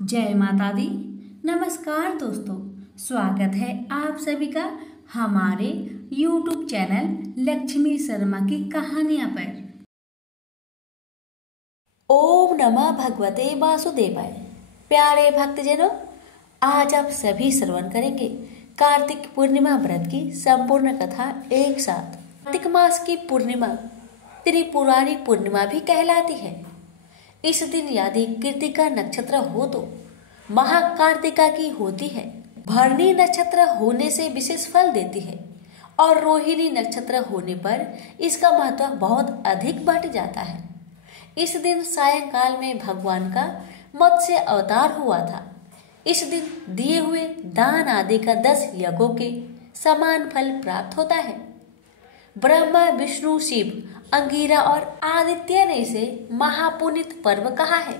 जय माता दी। नमस्कार दोस्तों, स्वागत है आप सभी का हमारे YouTube चैनल लक्ष्मी शर्मा की कहानियां पर। ओम नमः भगवते वासुदेवाय। प्यारे भक्तजनों, आज आप सभी श्रवण करेंगे कार्तिक पूर्णिमा व्रत की संपूर्ण कथा एक साथ। कार्तिक मास की पूर्णिमा त्रिपुरारी पूर्णिमा भी कहलाती है। इस दिन यदि कृतिका नक्षत्र हो तो महाकार्तिका की होती है। भरणी नक्षत्र होने से विशेष फल देती है और रोहिणी नक्षत्र होने पर इसका महत्व बहुत अधिक बढ़ जाता है। इस दिन सायंकाल में भगवान का मत्स्य अवतार हुआ था। इस दिन दिए हुए दान आदि का 10 यज्ञों के समान फल प्राप्त होता है। ब्रह्मा, विष्णु, शिव, अंगिरा और आदित्य ने इसे महापुनीत पर्व कहा है।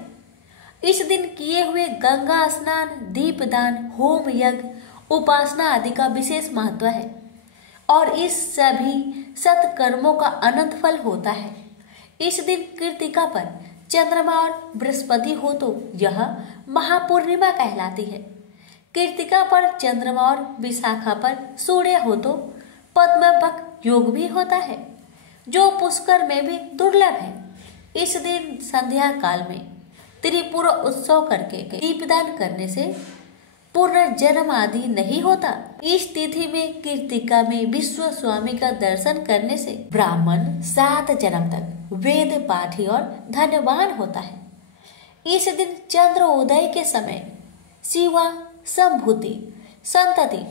इस दिन किए हुए गंगा स्नान, दीपदान, होम यज्ञ, उपासना आदि का विशेष महत्व है और इस सभी सत्कर्मों का अनंत फल होता है। इस दिन कृतिका पर चंद्रमा और बृहस्पति हो तो यह महापूर्णिमा कहलाती है। कृतिका पर चंद्रमा और विशाखा पर सूर्य हो तो पद्मपक योग भी होता है, जो पुष्कर में भी दुर्लभ है। इस दिन संध्या काल में त्रिपुर उत्सव करके दीपदान करने से पुनर्जन्म आदि नहीं होता। इस तिथि में कृतिका में विश्व स्वामी का दर्शन करने से ब्राह्मण 7 जन्म तक वेद पाठी और धनवान होता है। इस दिन चंद्रोदय के समय शिवा, संभूति, संतति,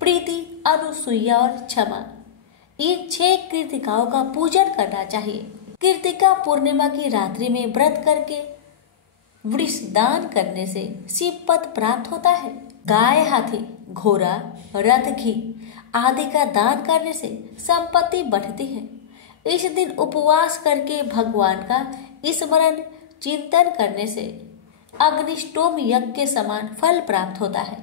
प्रीति, अनुसुईया और क्षमा, इन 6 कृतिकाओं का पूजन करना चाहिए। कृतिका पूर्णिमा की रात्रि में व्रत करके वृष दान करने से शिव पद प्राप्त होता है। गाय, हाथी, घोड़ा, रथ, घी आदि का दान करने से संपत्ति बढ़ती है। इस दिन उपवास करके भगवान का स्मरण चिंतन करने से अग्निष्टोम यज्ञ के समान फल प्राप्त होता है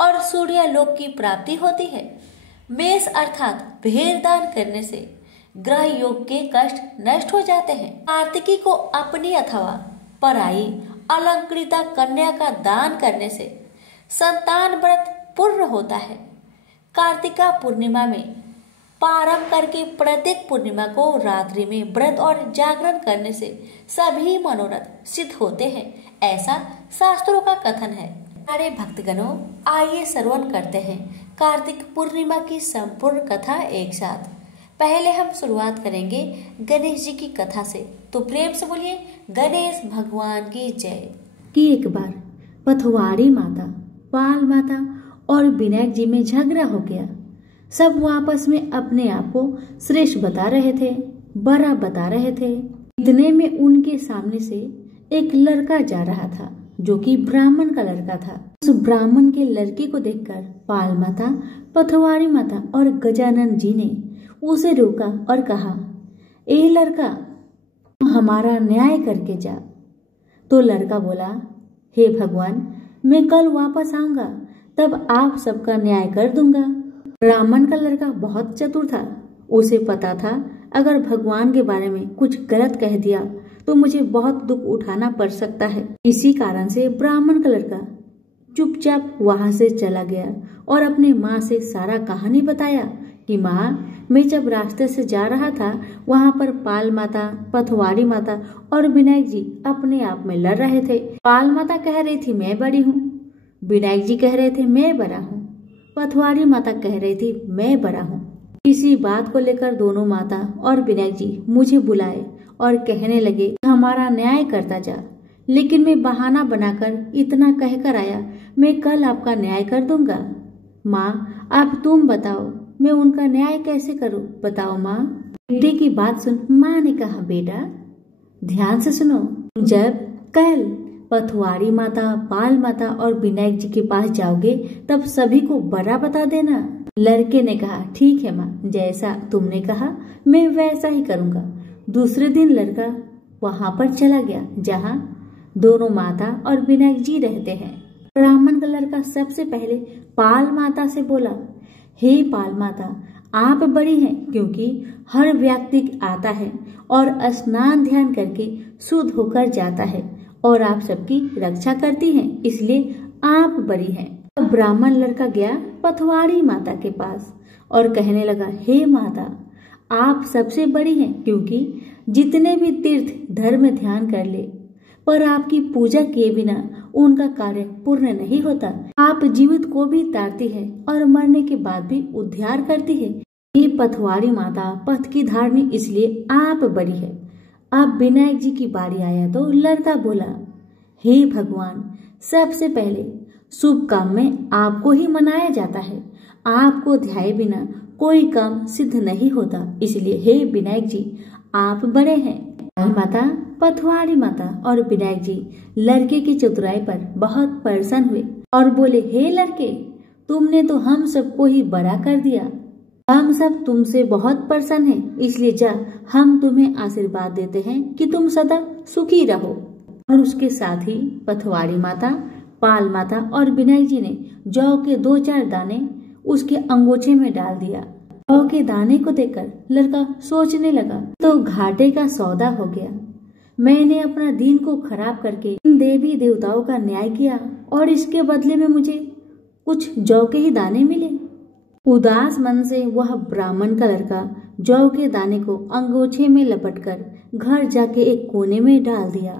और सूर्यलोक की प्राप्ति होती है। मेष अर्थात भेड़ दान करने से ग्रह योग के कष्ट नष्ट हो जाते हैं। कार्तिकी को अपनी अथवा पराई अलंकृता कन्या का दान करने से संतान व्रत पूर्ण होता है। कार्तिका पूर्णिमा में प्रारंभ करके प्रत्येक पूर्णिमा को रात्रि में व्रत और जागरण करने से सभी मनोरथ सिद्ध होते हैं, ऐसा शास्त्रों का कथन है। प्यारे भक्तगणों, आइए श्रवण करते हैं कार्तिक पूर्णिमा की संपूर्ण कथा एक साथ। पहले हम शुरुआत करेंगे गणेश जी की कथा से, तो प्रेम से बोलिए गणेश भगवान की जय। कि एक बार पथवारी माता, पाल माता और विनायक जी में झगड़ा हो गया। सब आपस में अपने आप को श्रेष्ठ बता रहे थे, बड़ा बता रहे थे। इतने में उनके सामने से एक लड़का जा रहा था, जो कि ब्राह्मण का लड़का था। उस ब्राह्मण के लड़के को देखकर पाल माता, पथवारी माता और गजानन जी ने उसे रोका और कहा, ए लड़का, हमारा न्याय करके जा। तो लड़का बोला, हे भगवान, मैं कल वापस आऊंगा, तब आप सबका न्याय कर दूंगा। ब्राह्मण का लड़का बहुत चतुर था। उसे पता था अगर भगवान के बारे में कुछ गलत कह दिया तो मुझे बहुत दुख उठाना पड़ सकता है। इसी कारण से ब्राह्मण का लड़का चुपचाप वहां से चला गया और अपने माँ से सारा कहानी बताया कि माँ, मैं जब रास्ते से जा रहा था वहां पर पाल माता, पथवारी माता और विनायक जी अपने आप में लड़ रहे थे। पाल माता कह रही थी मैं बड़ी हूँ, विनायक जी कह रहे थे मैं बड़ा हूँ, पथवारी माता कह रही थी मैं बड़ा हूँ। इसी बात को लेकर दोनों माता और विनायक जी मुझे बुलाए और कहने लगे, हमारा न्याय करता जा। लेकिन मैं बहाना बनाकर इतना कहकर आया, मैं कल आपका न्याय कर दूंगा। माँ, अब तुम बताओ, मैं उनका न्याय कैसे करूं? बताओ माँ। बेटे की बात सुन माँ ने कहा, बेटा ध्यान से सुनो, जब कल पथवारी माता, पाल माता और विनायक जी के पास जाओगे तब सभी को बड़ा बता देना। लड़के ने कहा, ठीक है माँ, जैसा तुमने कहा मैं वैसा ही करूँगा। दूसरे दिन लड़का वहां पर चला गया जहाँ दोनों माता और विनायक जी रहते हैं। ब्राह्मण का लड़का सबसे पहले पाल माता से बोला, हे पाल माता, आप बड़ी हैं, क्योंकि हर व्यक्ति आता है और स्नान ध्यान करके शुद्ध होकर जाता है और आप सबकी रक्षा करती हैं, इसलिए आप बड़ी हैं। अब ब्राह्मण लड़का गया पथवाड़ी माता के पास और कहने लगा, हे माता, आप सबसे बड़ी हैं, क्योंकि जितने भी तीर्थ धर्म ध्यान कर ले पर आपकी पूजा किए बिना उनका कार्य पूर्ण नहीं होता। आप जीवित को भी तारती है और मरने के बाद भी उद्धार करती है। ये पथवाड़ी माता पथ की धारणी, इसलिए आप बड़ी है। अब विनायक जी की बारी आया तो लड़का बोला, हे भगवान, सबसे पहले शुभ काम में आपको ही मनाया जाता है। आपको ध्याए बिना कोई काम सिद्ध नहीं होता, इसलिए हे विनायक जी, आप बड़े हैं। माता, पथवाड़ी माता और विनायक जी लड़के की चतुराई पर बहुत प्रसन्न हुए और बोले, हे लड़के, तुमने तो हम सबको ही बड़ा कर दिया। हम सब तुमसे बहुत प्रसन्न हैं, इसलिए जा, हम तुम्हें आशीर्वाद देते हैं कि तुम सदा सुखी रहो। और उसके साथ ही पथवाड़ी माता, पाल माता और विनायक जी ने जौ के 2-4 दाने उसके अंगोछे में डाल दिया। जौ के दाने को देखकर लड़का सोचने लगा, तो घाटे का सौदा हो गया। मैंने अपना दिन को खराब करके इन देवी देवताओं का न्याय किया और इसके बदले में मुझे कुछ जौ के ही दाने मिले। उदास मन से वह ब्राह्मण का लड़का जौ के दाने को अंगोछे में लपटकर घर जाके एक कोने में डाल दिया।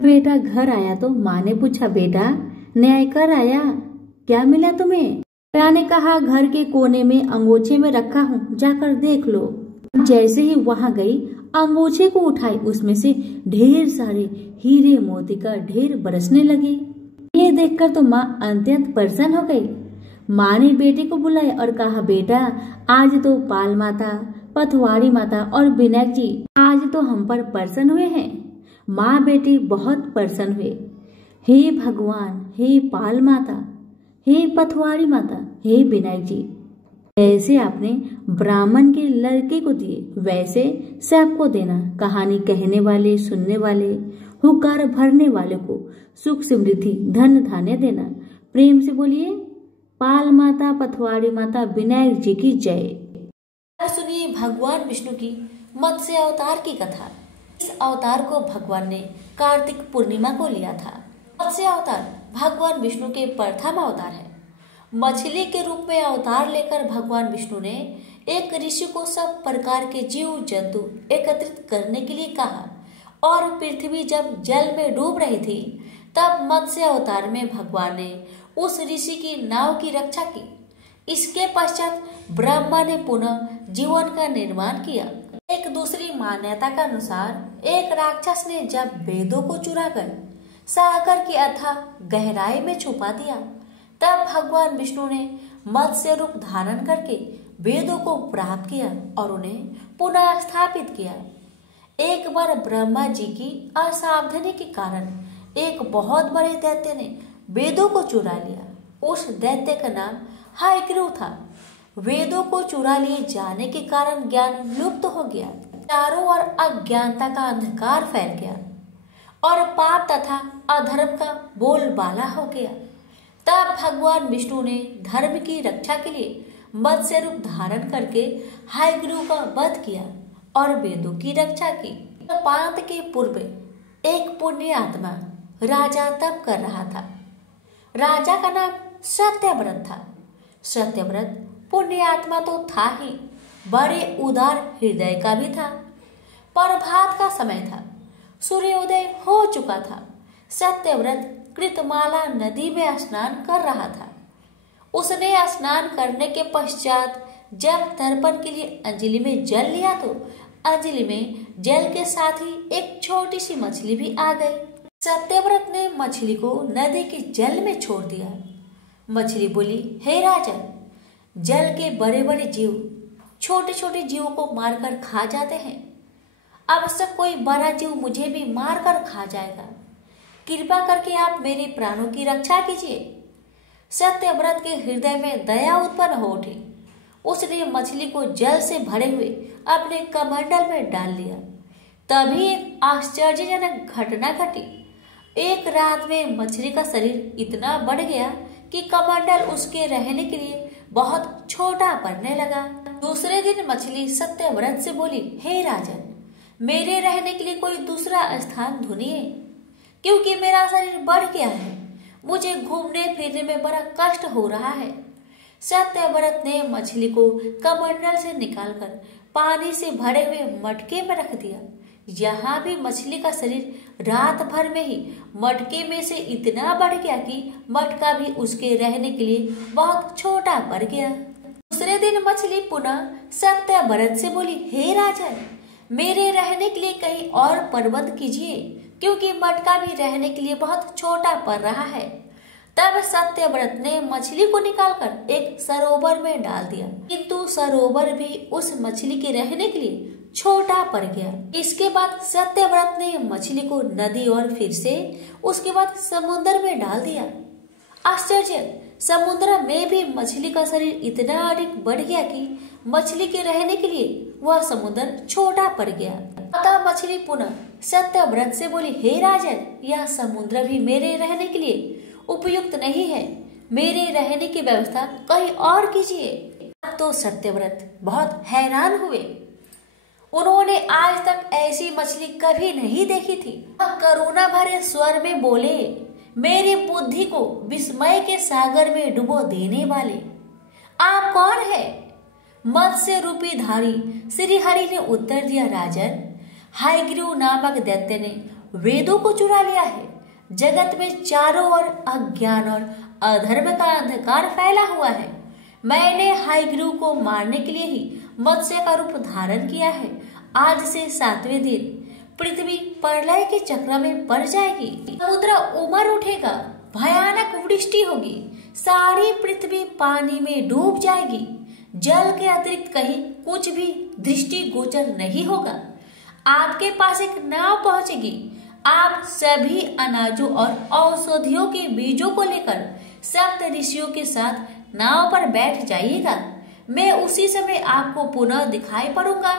बेटा घर आया तो माँ ने पूछा, बेटा न्याय कर आया, क्या मिला तुम्हें? बेटा ने कहा, घर के कोने में अंगोछे में रखा हूँ, जाकर देख लो। जैसे ही वहाँ गई, अंगोछे को उठाई, उसमें से ढेर सारे हीरे मोती का ढेर बरसने लगे। ये देखकर तो माँ अत्यंत प्रसन्न हो गई। माँ ने बेटे को बुलाया और कहा, बेटा आज तो पाल माता, पथवाड़ी माता और विनायक जी आज तो हम पर प्रसन्न हुए हैं। माँ बेटी बहुत प्रसन्न हुए। हे भगवान, हे पाल माता, हे पथवाड़ी माता, हे विनायक जी, जैसे आपने ब्राह्मण के लड़के को दिए वैसे सबको देना। कहानी कहने वाले, सुनने वाले, हुक्कार भरने वाले को सुख समृद्धि धन धान्य देना। प्रेम से बोलिए, पाल माता, पथवाड़ी माता, विनायक जी की जय। सुनिए भगवान विष्णु की मत्स्य अवतार की कथा। इस अवतार को भगवान ने कार्तिक पूर्णिमा को लिया था। मत्स्य अवतार भगवान विष्णु के प्रथम अवतार है। मछली के रूप में अवतार लेकर भगवान विष्णु ने एक ऋषि को सब प्रकार के जीव जंतु एकत्रित करने के लिए कहा और पृथ्वी जब जल में डूब रही थी तब मत्स्य अवतार में भगवान ने उस ऋषि की नाव की रक्षा की। इसके पश्चात ब्रह्मा ने पुनः जीवन का निर्माण किया। एक दूसरी मान्यता के अनुसार एक राक्षस ने जब वेदों को चुराकर सागर की अथाह गहराई में छुपा दिया तब भगवान विष्णु ने मत्स्य रूप धारण करके वेदों को प्राप्त किया और उन्हें पुनः स्थापित किया। एक बार ब्रह्मा जी की असावधानी के कारण एक बहुत बड़े दैत्य ने वेदों को चुरा लिया। उस दैत्य का नाम हायग्रीव था। वेदों को चुरा लिए जाने के कारण ज्ञान लुप्त हो गया। चारों ओर अज्ञानता का अंधकार फैल गया और पाप तथा अधर्म का बोलबाला हो गया। तब भगवान विष्णु ने धर्म की रक्षा के लिए मत्स्य रूप धारण करके हायग्रीव का वध किया और वेदों की रक्षा की। पांत के पूर्व एक पुण्य आत्मा राजा तप कर रहा था। राजा का नाम सत्यव्रत था। सत्यव्रत पुण्य आत्मा तो था ही, बड़े उदार हृदय का भी था। प्रभात का समय था, सूर्योदय हो चुका था। सत्यव्रत कृतमाला नदी में स्नान कर रहा था। उसने स्नान करने के पश्चात जब तर्पण के लिए अंजलि में जल लिया तो अंजलि में जल के साथ ही एक छोटी सी मछली भी आ गई। सत्यव्रत ने मछली को नदी के जल में छोड़ दिया। मछली बोली, हे राजन, जल के बड़े बड़े जीव छोटे छोटे जीवों को मारकर खा जाते हैं। अवश्य कोई बड़ा जीव मुझे भी मारकर खा जाएगा। कृपा करके आप मेरे प्राणों की रक्षा कीजिए। सत्यव्रत के हृदय में दया उत्पन्न हो उठी। उसने मछली को जल से भरे हुए अपने कमंडल में डाल लिया। तभी एक आश्चर्यजनक घटना घटी। एक रात में मछली का शरीर इतना बढ़ गया कि कमंडल उसके रहने के लिए बहुत छोटा पड़ने लगा। दूसरे दिन मछली सत्यव्रत से बोली, हे राजन, मेरे रहने के लिए कोई दूसरा स्थान ढूंढिए। क्योंकि मेरा शरीर बढ़ गया है। मुझे घूमने फिरने में बड़ा कष्ट हो रहा है। सत्यव्रत ने मछली को कमंडल से निकालकर पानी से भरे हुए मटके में रख दिया। यहाँ भी मछली का शरीर रात भर में ही मटके में से इतना बढ़ गया कि मटका भी उसके रहने के लिए बहुत छोटा पड़ गया। दूसरे दिन मछली पुनः सत्यव्रत से बोली, हे राजन, मेरे रहने के लिए कहीं और प्रबंध कीजिए, क्योंकि मटका भी रहने के लिए बहुत छोटा पड़ रहा है। तब सत्यव्रत ने मछली को निकालकर एक सरोवर में डाल दिया, किंतु सरोवर भी उस मछली के रहने के लिए छोटा पड़ गया। इसके बाद सत्यव्रत ने मछली को नदी और फिर से उसके बाद समुद्र में डाल दिया। आश्चर्य, समुद्र में भी मछली का शरीर इतना अधिक बढ़ गया कि मछली के रहने के लिए वह समुद्र छोटा पड़ गया। अतः मछली पुनः सत्यव्रत से बोली, हे राजन, यह समुद्र भी मेरे रहने के लिए उपयुक्त नहीं है। मेरे रहने की व्यवस्था कहीं और कीजिए। तो सत्यव्रत बहुत हैरान हुए। उन्होंने आज तक ऐसी मछली कभी नहीं देखी थी। करुणा भरे स्वर में बोले, मेरी बुद्धि को विस्मय के सागर में डुबो देने वाले आप कौन है? मत्स्य रूपी धारी श्री हरि ने उत्तर दिया, राजन, हयग्रीव नामक दैत्य ने वेदों को चुरा लिया है। जगत में चारों ओर अज्ञान और अधर्म का अंधकार फैला हुआ है। मैंने हयग्रीव को मारने के लिए ही मत्स्य का रूप धारण किया है। आज से 7वें दिन पृथ्वी प्रलय के चक्र में पड़ जाएगी। समुद्र उमड़ उठेगा, भयानक वृष्टि होगी, सारी पृथ्वी पानी में डूब जाएगी। जल के अतिरिक्त कहीं कुछ भी दृष्टि गोचर नहीं होगा। आपके पास एक नाव पहुंचेगी। आप सभी अनाजों और औषधियों के बीजों को लेकर सप्त ऋषियों के साथ नाव पर बैठ जाइएगा। मैं उसी समय आपको पुनः दिखाई पड़ूंगा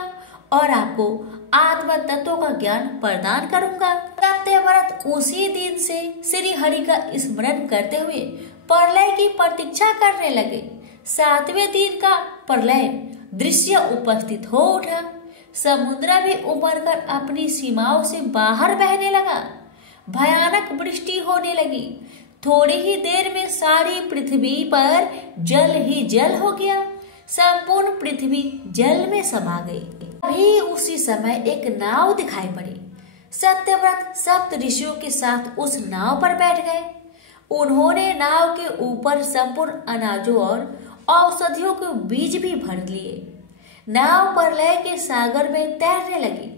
और आपको आत्म तत्वों का ज्ञान प्रदान करूंगा। सत्यव्रत उसी दिन से श्री हरि का स्मरण करते हुए प्रलय की प्रतीक्षा करने लगे। 7वें दिन का प्रलय दृश्य उपस्थित हो उठा। समुद्र भी उमड़कर अपनी सीमाओं से बाहर बहने लगा। भयानक वृष्टि होने लगी। थोड़ी ही देर में सारी पृथ्वी पर जल ही जल हो गया। संपूर्ण पृथ्वी जल में समा गई। अभी उसी समय एक नाव दिखाई पड़ी। सत्यव्रत सप्त ऋषियों के साथ उस नाव पर बैठ गए। उन्होंने नाव के ऊपर संपूर्ण अनाजों और औषधियों के बीज भी भर लिए। नाव प्रलय के सागर में तैरने लगी।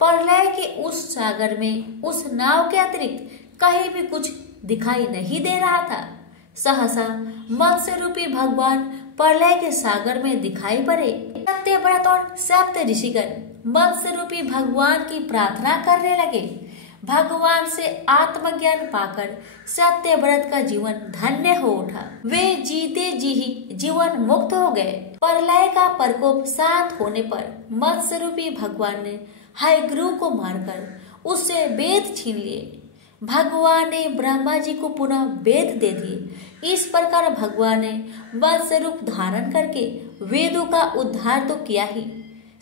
प्रलय के उस सागर में उस नाव के अतिरिक्त कहीं भी कुछ दिखाई नहीं दे रहा था। सहसा मत्स्य रूपी भगवान प्रलय के सागर में दिखाई पड़े। सत्यव्रत और सप्त ऋषिगण मत्स्य रूपी भगवान की प्रार्थना करने लगे। भगवान से आत्मज्ञान पाकर सत्यव्रत का जीवन धन्य हो उठा। वे जीते जी ही जीवन मुक्त हो गए। प्रलय का प्रकोप शांत होने पर मत्स्य रूपी भगवान ने हयग्रीव को मारकर उससे वेद छीन लिए। भगवान ने ब्रह्मा जी को पुनः वेद दे दिए। इस प्रकार भगवान ने मत्स्य रूप धारण करके वेदों का उद्धार तो किया ही,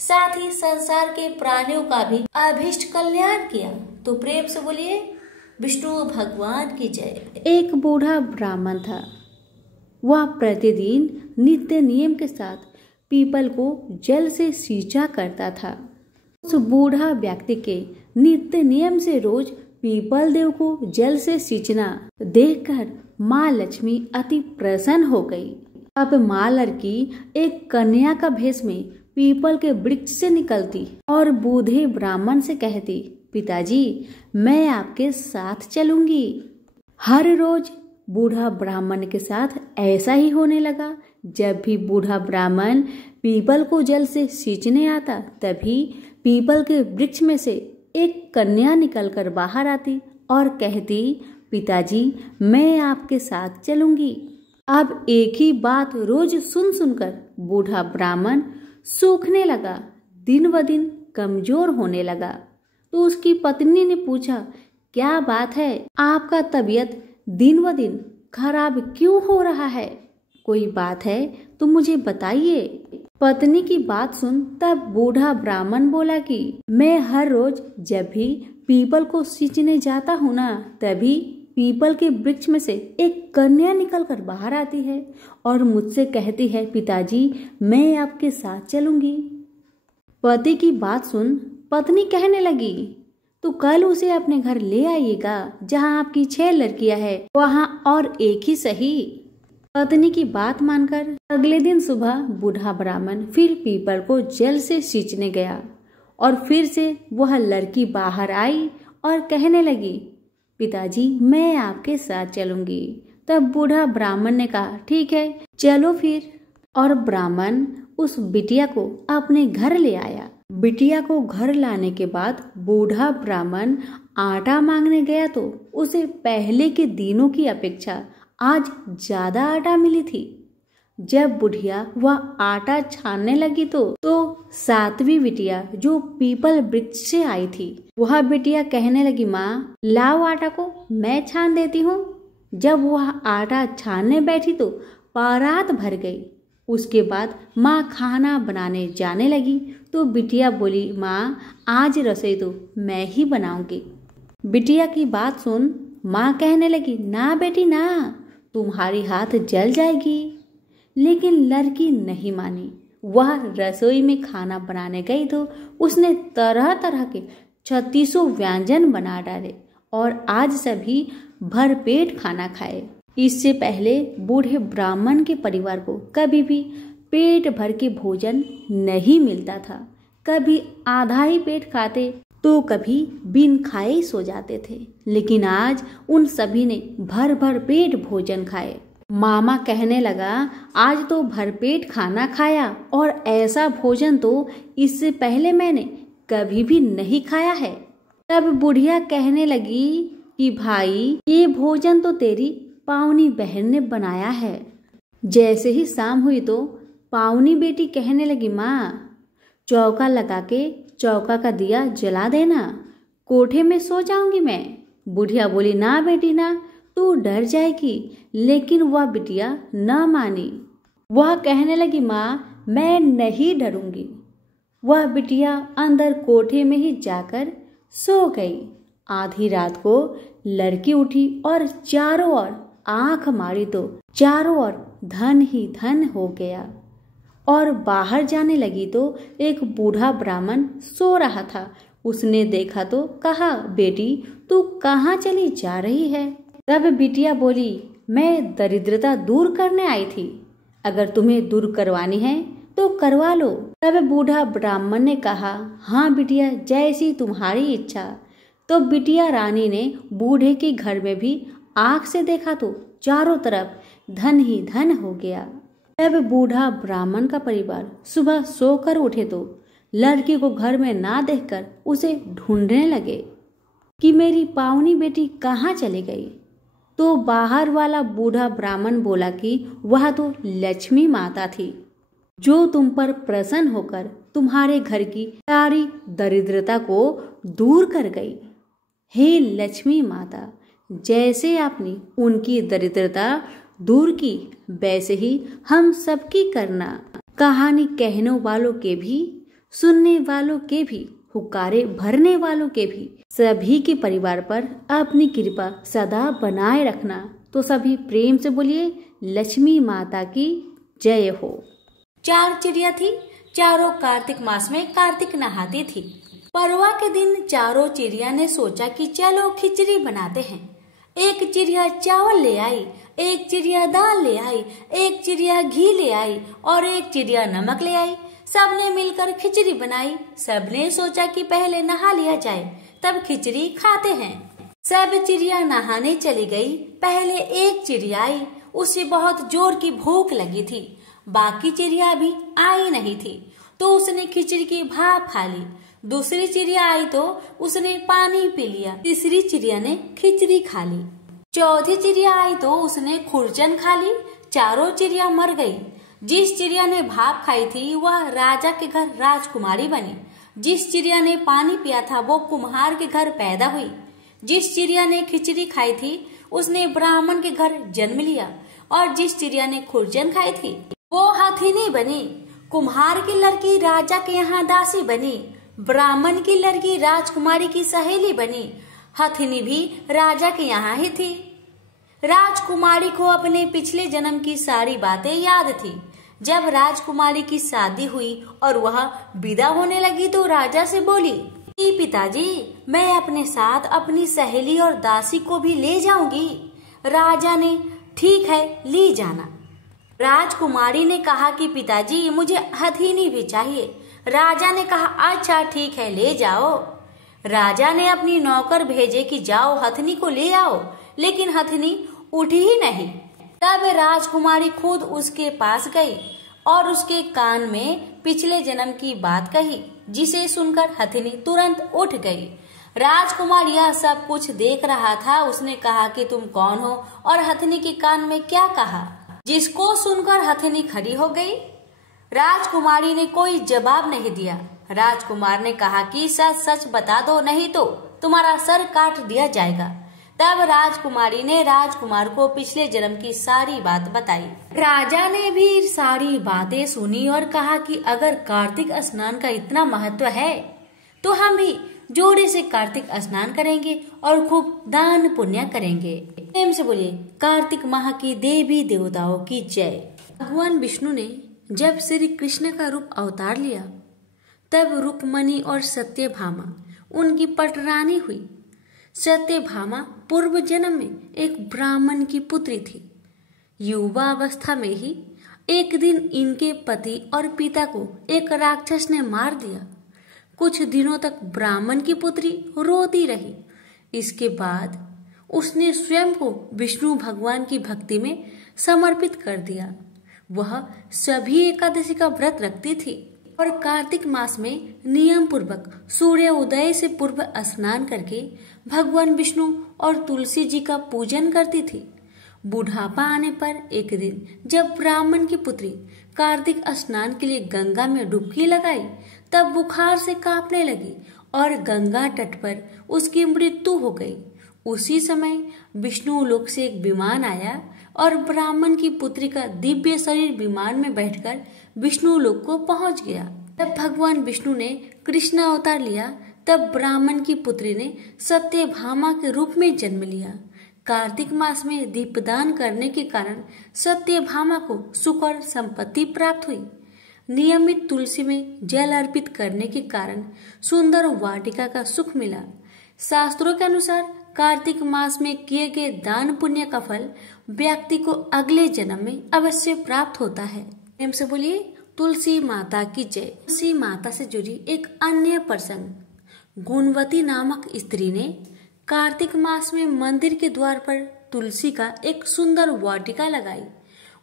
साथ ही संसार के प्राणियों का भी अभीष्ट कल्याण किया। तो प्रेम से बोलिए विष्णु भगवान की जय। एक बूढ़ा ब्राह्मण था। वह प्रतिदिन नित्य नियम के साथ पीपल को जल से सींचा करता था। उस बूढ़ा व्यक्ति के नित्य नियम से रोज पीपल देव को जल से सींचना देखकर माँ लक्ष्मी अति प्रसन्न हो गई। अब माँ लड़की एक कन्या का भेष में पीपल के वृक्ष से निकलती और बूढ़े ब्राह्मण से कहती, पिताजी, मैं आपके साथ चलूंगी। हर रोज बूढ़ा ब्राह्मण के साथ ऐसा ही होने लगा। जब भी बूढ़ा ब्राह्मण पीपल को जल से सींचने आता, तभी पीपल के वृक्ष में से एक कन्या निकलकर बाहर आती और कहती, पिताजी, मैं आपके साथ चलूंगी। अब एक ही बात रोज सुन सुनकर बूढ़ा ब्राह्मण सूखने लगा, दिन ब दिन कमजोर होने लगा। तो उसकी पत्नी ने पूछा, क्या बात है, आपका तबीयत दिन ब दिन खराब क्यों हो रहा है? कोई बात है तो मुझे बताइए। पत्नी की बात सुन तब बूढ़ा ब्राह्मण बोला कि मैं हर रोज जब भी पीपल को सींचने जाता हूँ ना, तभी पीपल के वृक्ष में से एक कन्या निकलकर बाहर आती है और मुझसे कहती है, पिताजी मैं आपके साथ चलूंगी। पति की बात सुन पत्नी कहने लगी, तो कल उसे अपने घर ले आइएगा, जहाँ आपकी 6 लड़कियां हैं वहाँ और एक ही सही। पत्नी की बात मानकर अगले दिन सुबह बूढ़ा ब्राह्मण फिर पीपल को जल से सींचने गया और फिर से वह लड़की बाहर आई और कहने लगी, पिताजी मैं आपके साथ चलूंगी। तब बूढ़ा ब्राह्मण ने कहा, ठीक है चलो फिर। और ब्राह्मण उस बिटिया को अपने घर ले आया। बिटिया को घर लाने के बाद बूढ़ा ब्राह्मण आटा मांगने गया तो उसे पहले के दिनों की अपेक्षा आज ज्यादा आटा मिली थी। जब बुढ़िया वह आटा छानने लगी तो 7वीं बिटिया जो पीपल वृक्ष से आई थी, वह बिटिया कहने लगी, माँ लाओ आटा को मैं छान देती हूँ। जब वह आटा छानने बैठी तो परात भर गई। उसके बाद माँ खाना बनाने जाने लगी तो बिटिया बोली, माँ आज रसोई तो मैं ही बनाऊंगी। बिटिया की बात सुन माँ कहने लगी, ना बेटी ना, तुम्हारी हाथ जल जाएगी। लेकिन लड़की नहीं मानी। वह रसोई में खाना बनाने गई तो उसने तरह तरह के 36 व्यंजन बना डाले और आज सभी भरपेट खाना खाए। इससे पहले बूढ़े ब्राह्मण के परिवार को कभी भी पेट भर के भोजन नहीं मिलता था। कभी आधा ही पेट खाते तो कभी बिन खाए ही सो जाते थे। लेकिन आज उन सभी ने भर भर पेट भोजन खाए। मामा कहने लगा, आज तो भरपेट खाना खाया और ऐसा भोजन तो इससे पहले मैंने कभी भी नहीं खाया है। तब बुढ़िया कहने लगी कि भाई ये भोजन तो तेरी पावनी बहन ने बनाया है। जैसे ही शाम हुई तो पावनी बेटी कहने लगी, माँ चौका लगा के चौका का दिया जला देना, कोठे में सो जाऊंगी मैं। बुढ़िया बोली, ना बेटी ना, तू डर जाएगी। लेकिन वह बिटिया न मानी। वह कहने लगी, माँ मैं नहीं डरूंगी। वह बिटिया अंदर कोठे में ही जाकर सो गई। आधी रात को लड़की उठी और चारों ओर आंख मारी तो चारों ओर धन ही धन हो गया। और बाहर जाने लगी तो एक बूढ़ा ब्राह्मण सो रहा था। उसने देखा तो कहा, बेटी तू कहाँ चली जा रही है? तब बिटिया बोली, मैं दरिद्रता दूर करने आई थी, अगर तुम्हें दूर करवानी है तो करवा लो। तब बूढ़ा ब्राह्मण ने कहा, हाँ बिटिया जैसी तुम्हारी इच्छा। तो बिटिया रानी ने बूढ़े के घर में भी आंख से देखा तो चारों तरफ धन ही धन हो गया। तब बूढ़ा ब्राह्मण का परिवार सुबह सोकर उठे तो लड़की को घर में ना देखकर उसे ढूंढने लगे कि मेरी पावनी बेटी कहाँ चली गई। तो बाहर वाला बूढ़ा ब्राह्मण बोला कि वह तो लक्ष्मी माता थी, जो तुम पर प्रसन्न होकर तुम्हारे घर की सारी दरिद्रता को दूर कर गई। हे लक्ष्मी माता, जैसे आपने उनकी दरिद्रता दूर की, वैसे ही हम सबकी करना। कहानी कहने वालों के भी, सुनने वालों के भी, हुक्कारे भरने वालों के भी, सभी के परिवार पर अपनी कृपा सदा बनाए रखना। तो सभी प्रेम से बोलिए, लक्ष्मी माता की जय हो। 4 चिड़िया थी, चारों कार्तिक मास में कार्तिक नहाती थी। परवा के दिन चारों चिड़िया ने सोचा कि चलो खिचड़ी बनाते हैं। एक चिड़िया चावल ले आई, एक चिड़िया दाल ले आई, एक चिड़िया घी ले आई और एक चिड़िया नमक ले आई। सबने मिलकर खिचड़ी बनाई। सबने सोचा कि पहले नहा लिया जाए, तब खिचड़ी खाते हैं। सब चिड़िया नहाने चली गई। पहले एक चिड़िया आई, उसे बहुत जोर की भूख लगी थी। बाकी चिड़िया भी आई नहीं थी तो उसने खिचड़ी की भाप खा ली। दूसरी चिड़िया आई तो उसने पानी पी लिया। तीसरी चिड़िया ने खिचड़ी खा ली। चौथी चिड़िया आई तो उसने खुरचन खा ली। चारों चिड़िया मर गई। जिस चिड़िया ने भाप खाई थी वह राजा के घर राजकुमारी बनी। जिस चिड़िया ने पानी पिया था वो कुम्हार के घर पैदा हुई। जिस चिड़िया ने खिचड़ी खाई थी उसने ब्राह्मण के घर जन्म लिया और जिस चिड़िया ने खुरचन खाई थी वो हाथिनी बनी। कुम्हार की लड़की राजा के यहाँ दासी बनी। ब्राह्मण की लड़की राजकुमारी की सहेली बनी। हथिनी भी राजा के यहाँ ही थी। राजकुमारी को अपने पिछले जन्म की सारी बातें याद थी। जब राजकुमारी की शादी हुई और वह विदा होने लगी तो राजा से बोली कि पिताजी, मैं अपने साथ अपनी सहेली और दासी को भी ले जाऊंगी। राजा ने ठीक है, ले जाना। राजकुमारी ने कहा कि पिताजी, मुझे हथिनी भी चाहिए। राजा ने कहा अच्छा ठीक है, ले जाओ। राजा ने अपनी नौकर भेजे कि जाओ हथिनी को ले आओ, लेकिन हथिनी उठी ही नहीं। तब राजकुमारी खुद उसके पास गई और उसके कान में पिछले जन्म की बात कही, जिसे सुनकर हथिनी तुरंत उठ गई। राजकुमार यह सब कुछ देख रहा था। उसने कहा कि तुम कौन हो और हथिनी के कान में क्या कहा, जिसको सुनकर हथिनी खड़ी हो गई। राजकुमारी ने कोई जवाब नहीं दिया। राजकुमार ने कहा कि सच सच बता दो, नहीं तो तुम्हारा सर काट दिया जाएगा। तब राजकुमारी ने राजकुमार को पिछले जन्म की सारी बात बताई। राजा ने भी सारी बातें सुनी और कहा कि अगर कार्तिक स्नान का इतना महत्व है तो हम भी जोड़े से कार्तिक स्नान करेंगे और खूब दान पुण्य करेंगे। प्रेम से बोलिए कार्तिक माह की देवी देवताओं की जय। भगवान विष्णु ने जब श्री कृष्ण का रूप अवतार लिया तब रुक्मणी और सत्यभामा उनकी पटरानी हुई। सत्यभामा पूर्व जन्म में एक ब्राह्मण की पुत्री थी। युवा अवस्था में ही एक दिन इनके पति और पिता को एक राक्षस ने मार दिया। कुछ दिनों तक ब्राह्मण की पुत्री रोती रही। इसके बाद उसने स्वयं को विष्णु भगवान की भक्ति में समर्पित कर दिया। वह सभी एकादशी का व्रत रखती थी और कार्तिक मास में नियम पूर्वक सूर्य उदय से पूर्व स्नान करके भगवान विष्णु और तुलसी जी का पूजन करती थी। बुढ़ापा आने पर एक दिन जब ब्राह्मण की पुत्री कार्तिक स्नान के लिए गंगा में डुबकी लगाई तब बुखार से कांपने लगी और गंगा तट पर उसकी मृत्यु हो गई। उसी समय विष्णु लोक से एक विमान आया और ब्राह्मण की पुत्री का दिव्य शरीर विमान में बैठकर विष्णु लोक को पहुंच गया। तब भगवान विष्णु ने कृष्ण अवतार लिया। तब ब्राह्मण की पुत्री ने सत्यभामा के रूप में जन्म लिया। कार्तिक मास में दीपदान करने के कारण सत्यभामा को सुख और संपत्ति प्राप्त हुई। नियमित तुलसी में जल अर्पित करने के कारण सुंदर वाटिका का सुख मिला। शास्त्रों के अनुसार कार्तिक मास में किए गए दान पुण्य का फल व्यक्ति को अगले जन्म में अवश्य प्राप्त होता है। प्रेम से बोलिए तुलसी माता की जय। तुलसी माता से जुड़ी एक अन्य प्रसंग, गुणवती नामक स्त्री ने कार्तिक मास में मंदिर के द्वार पर तुलसी का एक सुंदर वाटिका लगाई।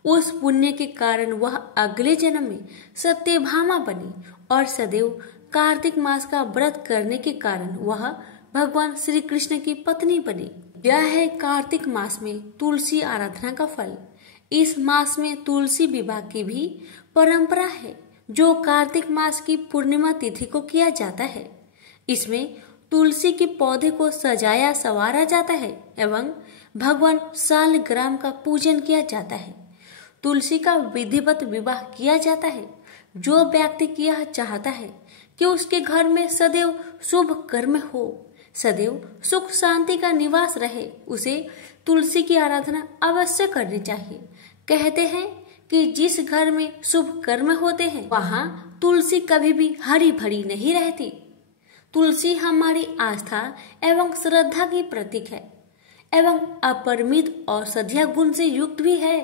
उस पुण्य के कारण वह अगले जन्म में सत्यभामा बनी और सदैव कार्तिक मास का व्रत करने के कारण वह भगवान श्री कृष्ण की पत्नी बनी। यह है कार्तिक मास में तुलसी आराधना का फल। इस मास में तुलसी विवाह की भी परंपरा है, जो कार्तिक मास की पूर्णिमा तिथि को किया जाता है। इसमें तुलसी के पौधे को सजाया संवारा जाता है एवं भगवान शालग्राम का पूजन किया जाता है। तुलसी का विधिवत विवाह किया जाता है। जो व्यक्ति यह चाहता है कि उसके घर में सदैव शुभ कर्म हो, सदैव सुख शांति का निवास रहे, उसे तुलसी की आराधना अवश्य करनी चाहिए। कहते हैं कि जिस घर में शुभ कर्म होते हैं वहाँ तुलसी कभी भी हरी भरी नहीं रहती। तुलसी हमारी आस्था एवं श्रद्धा की प्रतीक है एवं अपरिमित औषधीय गुण से युक्त भी है।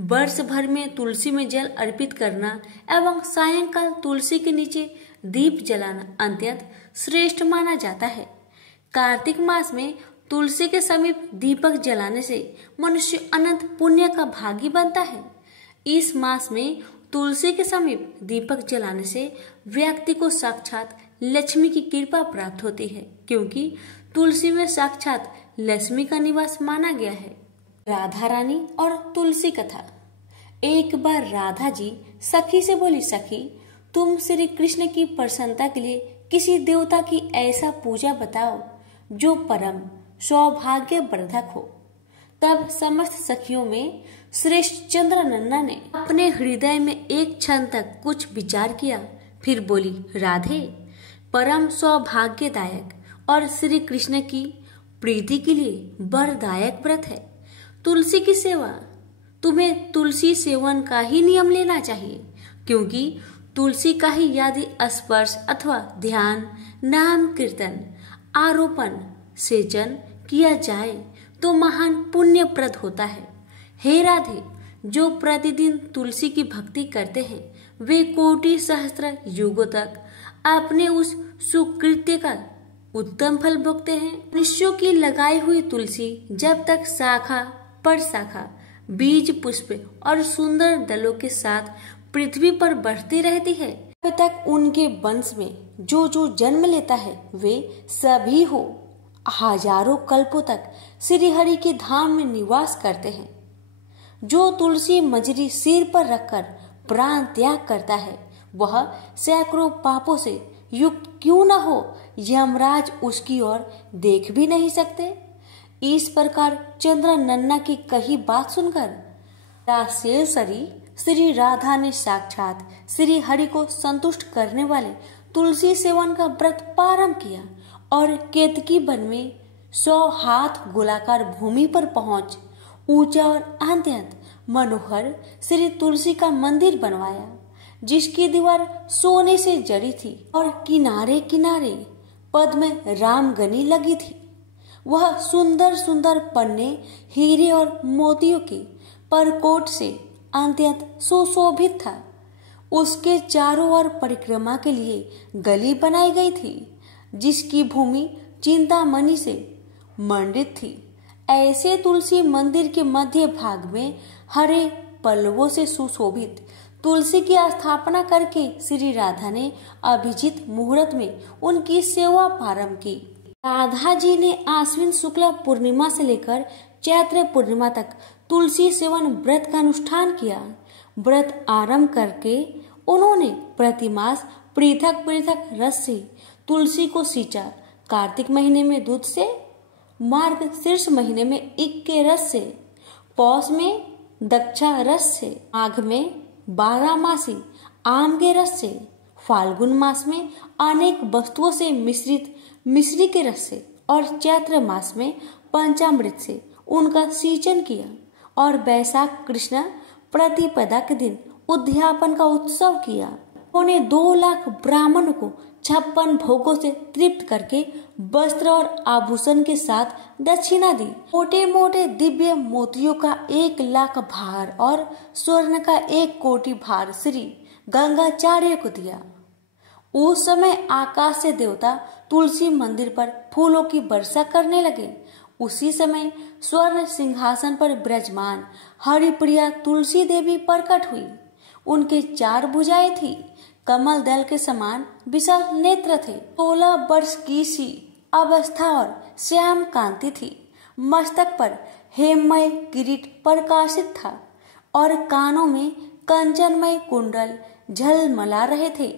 वर्ष भर में तुलसी में जल अर्पित करना एवं सायंकाल तुलसी के नीचे दीप जलाना अत्यंत श्रेष्ठ माना जाता है। कार्तिक मास में तुलसी के समीप दीपक जलाने से मनुष्य अनंत पुण्य का भागी बनता है। इस मास में तुलसी के समीप दीपक जलाने से व्यक्ति को साक्षात लक्ष्मी की कृपा प्राप्त होती है, क्योंकि तुलसी में साक्षात लक्ष्मी का निवास माना गया है। राधा रानी और तुलसी कथा। एक बार राधा जी सखी से बोली, सखी तुम श्री कृष्ण की प्रसन्नता के लिए किसी देवता की ऐसा पूजा बताओ जो परम सौभाग्यवर्धक हो। तब समस्त सखियों में श्रेष्ठ चंद्रनंदा ने अपने हृदय में एक क्षण तक कुछ विचार किया, फिर बोली, राधे परम सौभाग्यदायक और श्री कृष्ण की प्रीति के लिए वरदायक व्रत है। तुलसी की सेवा, तुम्हें तुलसी सेवन का ही नियम लेना चाहिए, क्योंकि तुलसी का ही यदि स्पर्श अथवा ध्यान, नाम कीर्तन, आरोपण, सेचन किया जाए तो महान पुण्यप्रद होता है। हे राधे, जो प्रतिदिन तुलसी की भक्ति करते हैं वे कोटि सहस्त्र युगों तक अपने उस सुकृत्य का उत्तम फल भोगते हैं। मनुष्यों की लगाई हुई तुलसी जब तक शाखा पर शाखा, बीज, पुष्प और सुंदर दलों के साथ पृथ्वी पर बढ़ती रहती है, तब तक उनके वंश में जो जो जन्म लेता है वे सभी हो हजारों कल्पों तक श्री हरि के धाम में निवास करते हैं। जो तुलसी मजरी सिर पर रखकर प्राण त्याग करता है वह सैकड़ों पापों से युक्त क्यों न हो, यमराज उसकी ओर देख भी नहीं सकते। इस प्रकार चंद्र नन्ना की कही बात सुनकर रासेश्वरी श्री राधा ने साक्षात श्री हरि को संतुष्ट करने वाले तुलसी सेवन का व्रत प्रारंभ किया और केतकी वन में 100 हाथ गोलाकार भूमि पर पहुंच ऊंचा और अत्यंत मनोहर श्री तुलसी का मंदिर बनवाया, जिसकी दीवार सोने से जड़ी थी और किनारे किनारे पद्म रामगनी लगी थी। वह सुंदर सुंदर पन्ने हीरे और मोतियों के परकोट से अत्यंत सुशोभित था। उसके चारों ओर परिक्रमा के लिए गली बनाई गई थी, जिसकी भूमि चिंतामणि से मंडित थी। ऐसे तुलसी मंदिर के मध्य भाग में हरे पल्लवों से सुशोभित तुलसी की स्थापना करके श्री राधा ने अभिजीत मुहूर्त में उनकी सेवा प्रारंभ की। राधा जी ने आश्विन शुक्ला पूर्णिमा से लेकर चैत्र पूर्णिमा तक तुलसी सेवन व्रत का अनुष्ठान किया। व्रत आरंभ करके उन्होंने प्रतिमास पृथक पृथक रस से तुलसी को सींचा। कार्तिक महीने में दूध से, मार्गशीर्ष महीने में ईख के रस से, पौष में दक्षा रस से, माघ में 12 मासी आम के रस से, फाल्गुन मास में अनेक वस्तुओं से मिश्रित मिश्री के रस से और चैत्र मास में पंचामृत से उनका सिंचन किया और वैशाख कृष्ण प्रतिपदा के दिन उद्यापन का उत्सव किया। उन्होंने 2 लाख ब्राह्मणों को 56 भोगों से तृप्त करके वस्त्र और आभूषण के साथ दक्षिणा दी। मोटे मोटे दिव्य मोतियों का 1 लाख भार और स्वर्ण का 1 कोटि भार श्री गंगाचार्य को दिया। उस समय आकाश से देवता तुलसी मंदिर पर फूलों की वर्षा करने लगे। उसी समय स्वर्ण सिंहासन पर विराजमान हरिप्रिया तुलसी देवी प्रकट हुई। उनके 4 भुजाएं थी, कमल दल के समान विशाल नेत्र थे, 16 वर्ष की सी अवस्था और श्याम कांति थी। मस्तक पर हेममय किरीट प्रकाशित था और कानों में कंचनमय कुंडल झलमला रहे थे।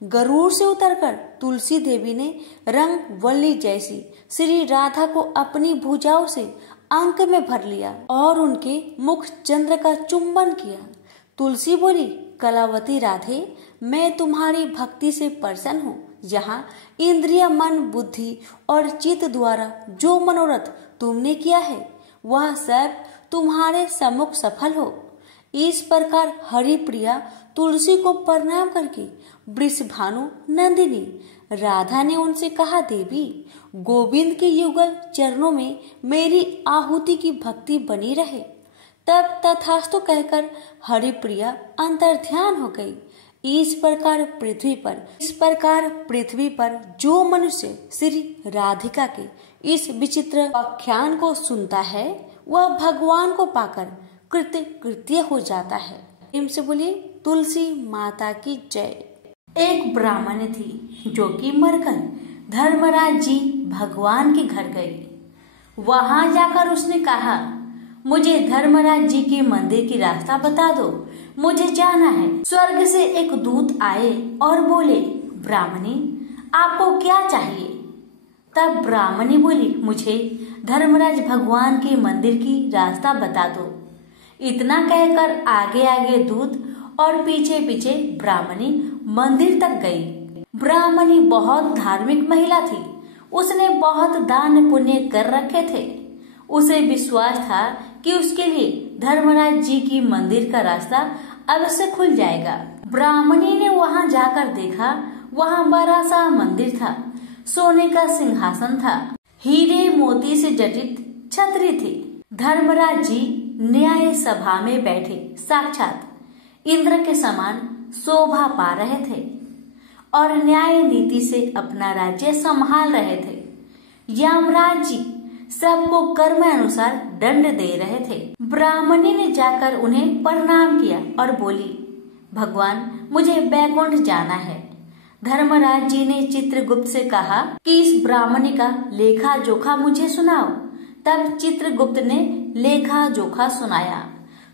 गरुड़ से उतरकर तुलसी देवी ने रंग वल्ली जैसी श्री राधा को अपनी भुजाओं से अंक में भर लिया और उनके मुख चंद्र का चुंबन किया। तुलसी बोली, कलावती राधे, मैं तुम्हारी भक्ति से प्रसन्न हूँ। यहाँ इंद्रिय, मन, बुद्धि और चित्त द्वारा जो मनोरथ तुमने किया है वह सब तुम्हारे सम्मुख सफल हो। इस प्रकार हरिप्रिया तुलसी को प्रणाम करके वृषभानु नंदिनी राधा ने उनसे कहा, देवी, गोविंद के युगल चरणों में मेरी आहुति की भक्ति बनी रहे। तब तथास्तु कहकर हरिप्रिया अंतर्ध्यान हो गई। इस प्रकार पृथ्वी पर जो मनुष्य श्री राधिका के इस विचित्र आख्यान को सुनता है वह भगवान को पाकर कृत्य हो जाता है। प्रेम से बोलिए तुलसी माता की जय। एक ब्राह्मण थी जो कि मरकर धर्मराज जी भगवान के घर गई। वहां जाकर उसने कहा, मुझे धर्मराज जी के मंदिर की रास्ता बता दो, मुझे जाना है। स्वर्ग से एक दूत आए और बोले, ब्राह्मणी, आपको क्या चाहिए? तब ब्राह्मणी बोली, मुझे धर्मराज भगवान के मंदिर की रास्ता बता दो। इतना कहकर आगे आगे दूत और पीछे पीछे ब्राह्मणी मंदिर तक गई। ब्राह्मणी बहुत धार्मिक महिला थी। उसने बहुत दान पुण्य कर रखे थे। उसे विश्वास था कि उसके लिए धर्मराज जी की मंदिर का रास्ता अवश्य खुल जाएगा। ब्राह्मणी ने वहां जाकर देखा, वहां बड़ा सा मंदिर था। सोने का सिंहासन था, हीरे मोती से जटित छतरी थी। धर्मराज जी न्याय सभा में बैठे साक्षात इंद्र के समान शोभा पा रहे थे और न्याय नीति से अपना राज्य संभाल रहे थे। यमराज जी सबको कर्म अनुसार दंड दे रहे थे। ब्राह्मणी ने जाकर उन्हें प्रणाम किया और बोली, भगवान, मुझे बैकुंठ जाना है। धर्मराज जी ने चित्रगुप्त से कहा कि इस ब्राह्मणी का लेखा जोखा मुझे सुनाओ। तब चित्रगुप्त ने लेखा जोखा सुनाया।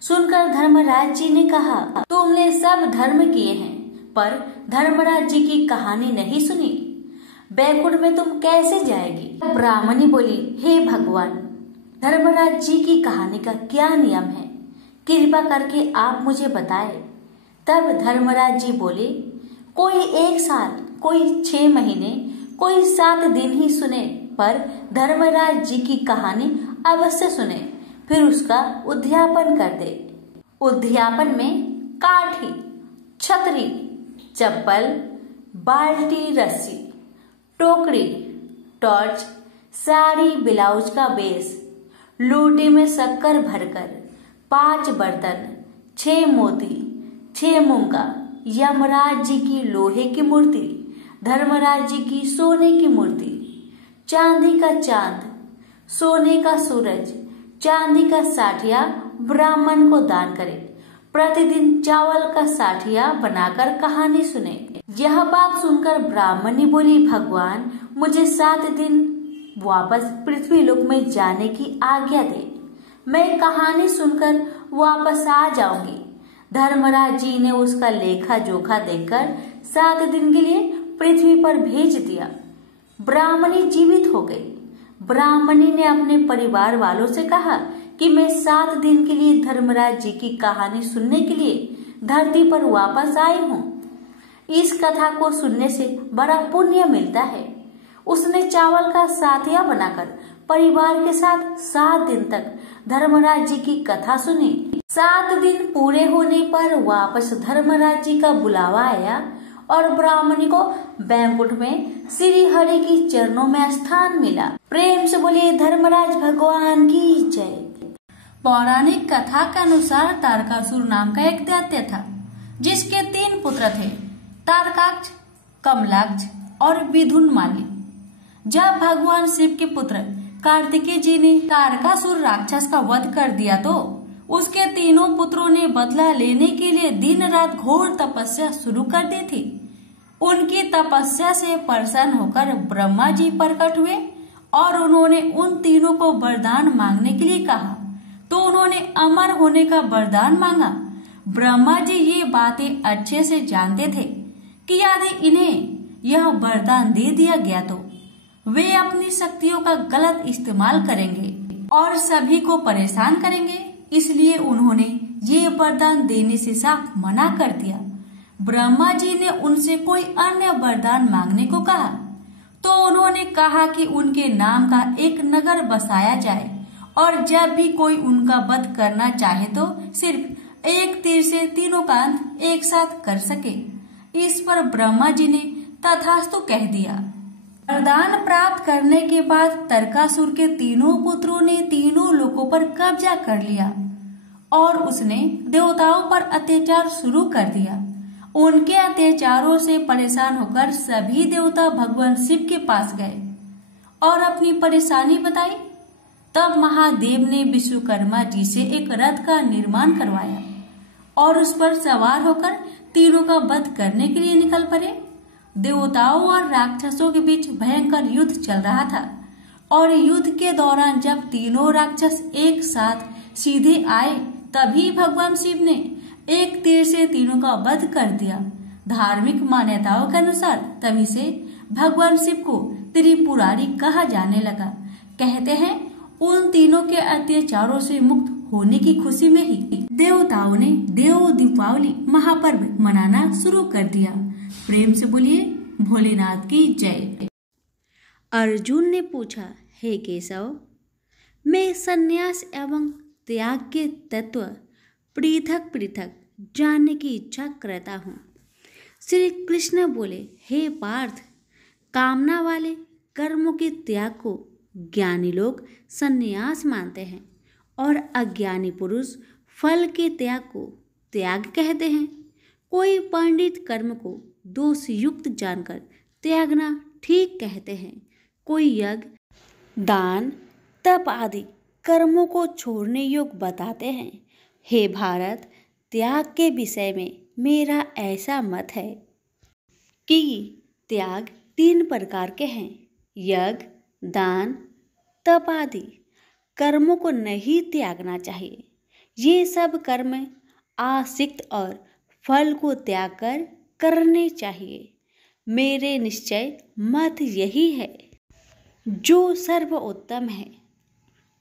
सुनकर धर्मराज जी ने कहा, तुमने सब धर्म किए हैं पर धर्मराज जी की कहानी नहीं सुनी। बैकुंठ में तुम कैसे जाएगी? ब्राह्मणी बोली, हे भगवान, धर्मराज जी की कहानी का क्या नियम है? कृपा करके आप मुझे बताए। तब धर्मराज जी बोले, कोई 1 साल, कोई 6 महीने, कोई 7 दिन ही सुने, पर धर्मराज जी की कहानी अवश्य सुने, फिर उसका उद्यापन कर दे। उद्यापन में काठी, छतरी, चप्पल, बाल्टी, रस्सी, टोकरी, टॉर्च, साड़ी, ब्लाउज का बेस, लोटे में शक्कर भरकर, 5 बर्तन, 6 मोती, 6 मूंगा, यमराज जी की लोहे की मूर्ति, धर्मराज जी की सोने की मूर्ति, चांदी का चांद, सोने का सूरज, चांदी का साठिया ब्राह्मण को दान करे। प्रतिदिन चावल का साठिया बनाकर कहानी सुने। यह बात सुनकर ब्राह्मणी बोली, भगवान, मुझे 7 दिन वापस पृथ्वी लोक में जाने की आज्ञा दे। मैं कहानी सुनकर वापस आ जाऊंगी। धर्मराज जी ने उसका लेखा जोखा देकर 7 दिन के लिए पृथ्वी पर भेज दिया। ब्राह्मणी जीवित हो गई। ब्राह्मणी ने अपने परिवार वालों से कहा कि मैं 7 दिन के लिए धर्मराज जी की कहानी सुनने के लिए धरती पर वापस आई हूँ। इस कथा को सुनने से बड़ा पुण्य मिलता है। उसने चावल का साठिया बनाकर परिवार के साथ 7 दिन तक धर्मराज जी की कथा सुनी। 7 दिन पूरे होने पर वापस धर्मराज जी का बुलावा आया और ब्राह्मणी को बैकुंठ में श्री हरि की चरणों में स्थान मिला। प्रेम से बोलिए धर्मराज भगवान की जय। पौराणिक कथा के अनुसार तारकासुर नाम का एक दैत्य था, जिसके 3 पुत्र थे, तारकाक्ष, कमलाक्ष और विधुनमाली। जब भगवान शिव के पुत्र कार्तिकेय जी ने तारकासुर राक्षस का वध कर दिया तो उसके तीनों पुत्रों ने बदला लेने के लिए दिन रात घोर तपस्या शुरू कर दी थी। उनकी तपस्या से प्रसन्न होकर ब्रह्मा जी प्रकट हुए और उन्होंने उन तीनों को वरदान मांगने के लिए कहा, तो उन्होंने अमर होने का वरदान मांगा। ब्रह्मा जी ये बातें अच्छे से जानते थे कि यदि इन्हें यह वरदान दे दिया गया तो वे अपनी शक्तियों का गलत इस्तेमाल करेंगे और सभी को परेशान करेंगे। इसलिए उन्होंने ये वरदान देने से साफ मना कर दिया। ब्रह्मा जी ने उनसे कोई अन्य वरदान मांगने को कहा, तो उन्होंने कहा कि उनके नाम का एक नगर बसाया जाए और जब भी कोई उनका वध करना चाहे तो सिर्फ एक तीर से तीनों का अंत एक साथ कर सके। इस पर ब्रह्मा जी ने तथास्तु कह दिया। वरदान प्राप्त करने के बाद तारकासुर के तीनों पुत्रों ने तीनों लोकों पर कब्जा कर लिया और उसने देवताओं पर अत्याचार शुरू कर दिया। उनके अत्याचारों से परेशान होकर सभी देवता भगवान शिव के पास गए और अपनी परेशानी बताई। तब महादेव ने विश्वकर्मा जी से एक रथ का निर्माण करवाया और उस पर सवार होकर तीनों का वध करने के लिए निकल पड़े। देवताओं और राक्षसों के बीच भयंकर युद्ध चल रहा था और युद्ध के दौरान जब तीनों राक्षस एक साथ सीधे आए तभी भगवान शिव ने एक तीर से तीनों का वध कर दिया। धार्मिक मान्यताओं के अनुसार तभी से भगवान शिव को त्रिपुरारी कहा जाने लगा। कहते हैं उन तीनों के अत्याचारों से मुक्त होने की खुशी में ही देवताओं ने देव दीपावली महापर्व मनाना शुरू कर दिया। प्रेम से बोलिए भोलेनाथ की जय। अर्जुन ने पूछा, हे केशव, मैं संन्यास एवं त्याग के तत्व पृथक पृथक जानने की इच्छा करता हूँ। श्री कृष्ण बोले, हे पार्थ, कामना वाले कर्मों के त्याग को ज्ञानी लोग संन्यास मानते हैं और अज्ञानी पुरुष फल के त्याग को त्याग कहते हैं। कोई पंडित कर्म को दोष युक्त जानकर त्यागना ठीक कहते हैं। कोई यज्ञ, दान, तप आदि कर्मों को छोड़ने योग्य बताते हैं। हे भारत, त्याग के विषय में मेरा ऐसा मत है कि त्याग 3 प्रकार के हैं। यज्ञ, दान, तप आदि कर्मों को नहीं त्यागना चाहिए। ये सब कर्म आसक्त और फल को त्याग कर करने चाहिए। मेरे निश्चय मत यही है जो सर्वोत्तम है।